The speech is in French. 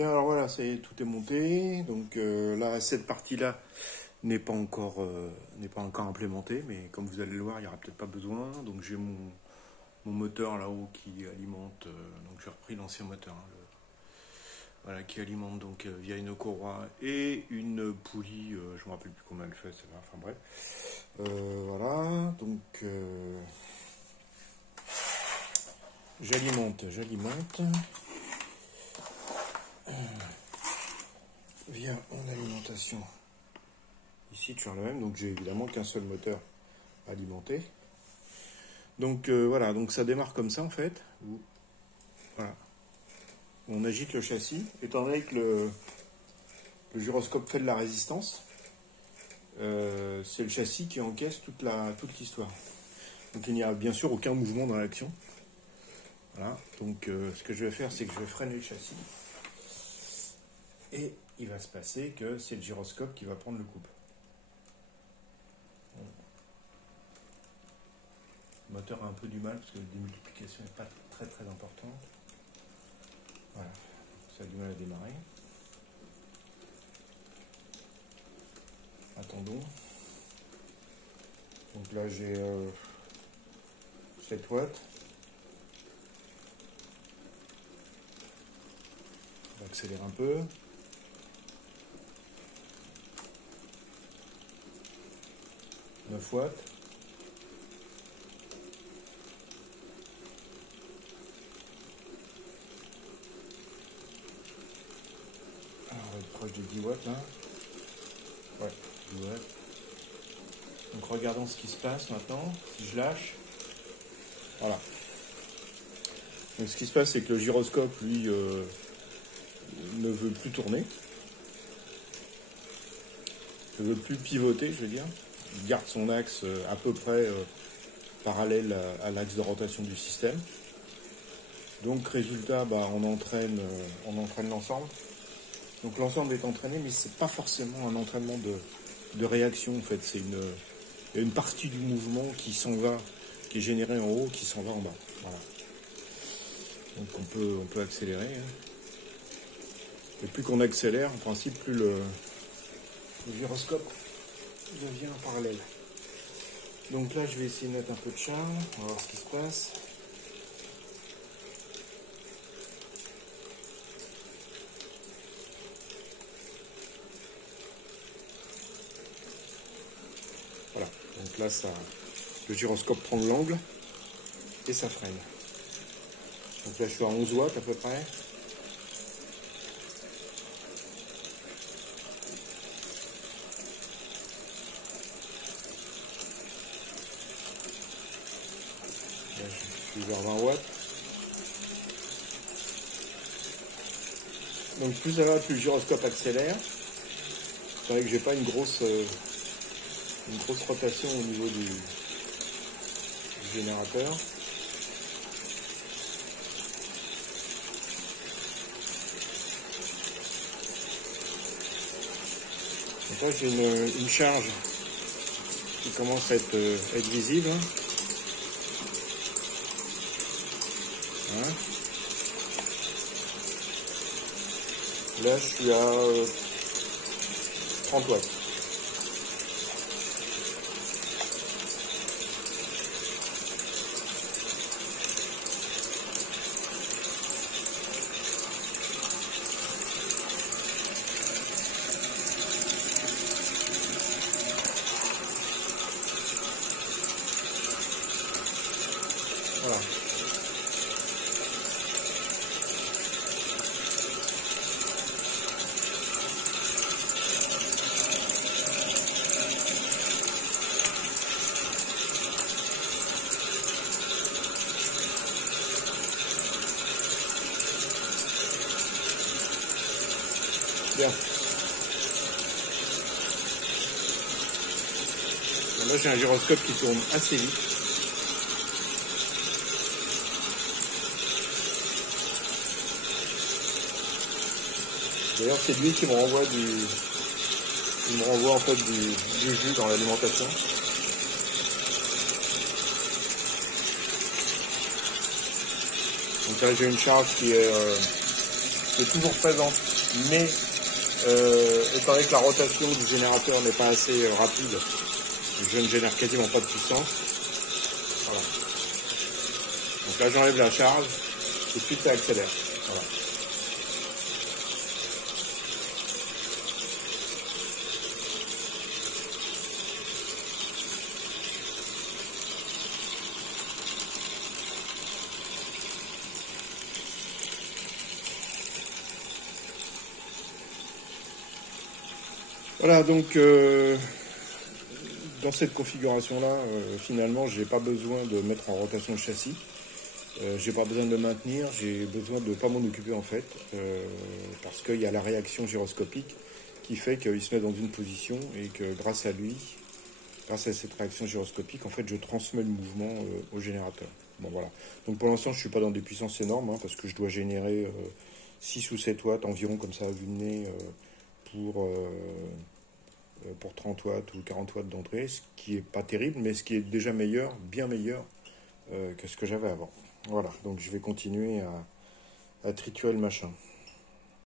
Bien, alors voilà, ça y est, tout est monté. Donc là, cette partie-là n'est pas encore implémentée, mais comme vous allez le voir, il n'y aura peut-être pas besoin. Donc j'ai mon moteur là-haut qui alimente. Donc j'ai repris l'ancien moteur, hein, voilà, qui alimente donc via une courroie et une poulie. Je me rappelle plus comment elle fait, celle-là. Enfin bref. Voilà, donc j'alimente via mon alimentation ici de Charlemagne. Donc j'ai évidemment qu'un seul moteur alimenté. Donc voilà, donc ça démarre comme ça en fait. Voilà. On agite le châssis, étant donné que le gyroscope fait de la résistance. C'est le châssis qui encaisse toute l'histoire. Donc il n'y a bien sûr aucun mouvement dans l'action. Voilà. Donc ce que je vais faire, c'est que je vais freiner le châssis. Et il va se passer que c'est le gyroscope qui va prendre le couple. Bon. Le moteur a un peu du mal parce que la démultiplication n'est pas très très importante. Voilà. Ça a du mal à démarrer. Attendons. Donc là j'ai 7 watts. On va accélérer un peu. « 9 watts. Alors, on va être proche de 10 watts là. Ouais, 10 watts. Donc regardons ce qui se passe maintenant. Si je lâche. Voilà. Donc ce qui se passe, c'est que le gyroscope, lui, ne veut plus tourner. Ne veut plus pivoter, je veux dire. Il garde son axe à peu près parallèle à l'axe de rotation du système. Donc résultat, on entraîne l'ensemble. Donc l'ensemble est entraîné, mais c'est pas forcément un entraînement de réaction en fait. Il y a une partie du mouvement qui s'en va, qui est générée en haut, qui s'en va en bas. Voilà. Donc on peut accélérer. Hein. Et plus qu'on accélère, en principe, plus le gyroscope devient parallèle. Donc là, je vais essayer de mettre un peu de charge. On va voir ce qui se passe. Voilà. Donc là, le gyroscope prend de l'angle et ça freine. Donc là, je suis à 11 watts à peu près. Je suis vers 20 watts. Donc plus ça va, plus le gyroscope accélère. C'est vrai que j'ai pas une grosse rotation au niveau du générateur. Donc là j'ai une charge qui commence à être visible. Hein. Là, je suis à 30 watts. Voilà. Bien. Là, j'ai un gyroscope qui tourne assez vite. D'ailleurs, c'est lui qui me renvoie en fait du jus dans l'alimentation. Donc là, j'ai une charge qui est qui est toujours présente, mais étant donné que la rotation du générateur n'est pas assez rapide, je ne génère quasiment pas de puissance. Voilà. Donc là j'enlève la charge, tout de suite ça accélère. Voilà. Voilà, donc dans cette configuration-là, finalement, j'ai pas besoin de mettre en rotation le châssis. J'ai pas besoin de le maintenir, j'ai besoin de pas m'en occuper en fait, parce qu'il y a la réaction gyroscopique qui fait qu'il se met dans une position et que grâce à lui, grâce à cette réaction gyroscopique, en fait, je transmets le mouvement au générateur. Bon voilà. Donc pour l'instant, je suis pas dans des puissances énormes, hein, parce que je dois générer 6 ou 7 watts environ comme ça à vue de nez pour 30 watts ou 40 watts d'entrée, ce qui est pas terrible, mais ce qui est déjà meilleur, bien meilleur que ce que j'avais avant. Voilà, donc je vais continuer à triturer le machin.